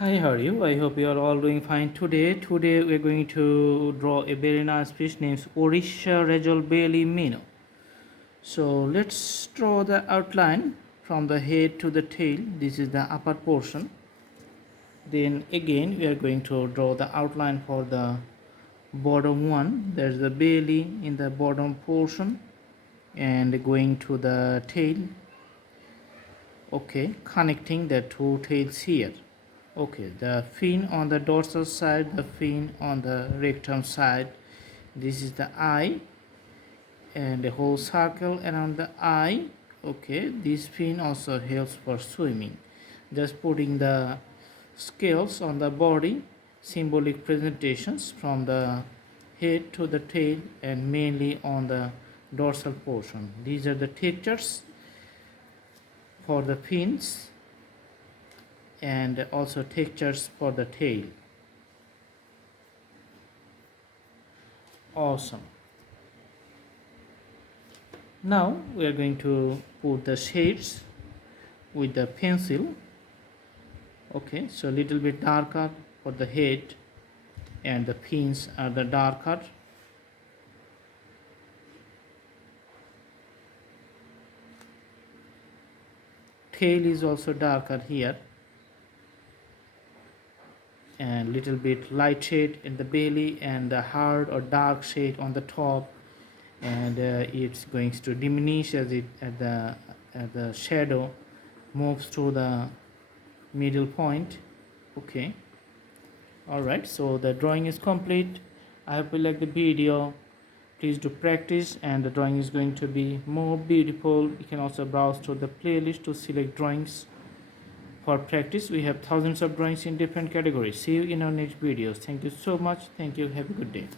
Hi, how are you? I hope you are all doing fine today. Today we are going to draw a very nice fish named Orissa razorbelly minnow. So let's draw the outline from the head to the tail. This is the upper portion. Then again we are going to draw the outline for the bottom one. There's the belly in the bottom portion and going to the tail. Okay, connecting the two tails here. Okay, the fin on the dorsal side, the fin on the rectum side. This is the eye and the whole circle around the eye. Okay, this fin also helps for swimming. Just putting the scales on the body, symbolic presentations from the head to the tail and mainly on the dorsal portion. These are the textures for the fins and also textures for the tail. Awesome. Now we are going to put the shades with the pencil. Okay, so a little bit darker for the head and the fins are the darker. Tail is also darker here and little bit light shade in the belly and the hard or dark shade on the top, and it's going to diminish as the shadow moves to the middle point. Okay, all right, so the drawing is complete. I hope you like the video. Please do practice and the drawing is going to be more beautiful. You can also browse to the playlist to select drawings. For practice, we have thousands of drawings in different categories. See you in our next videos. Thank you so much. Thank you. Have a good day.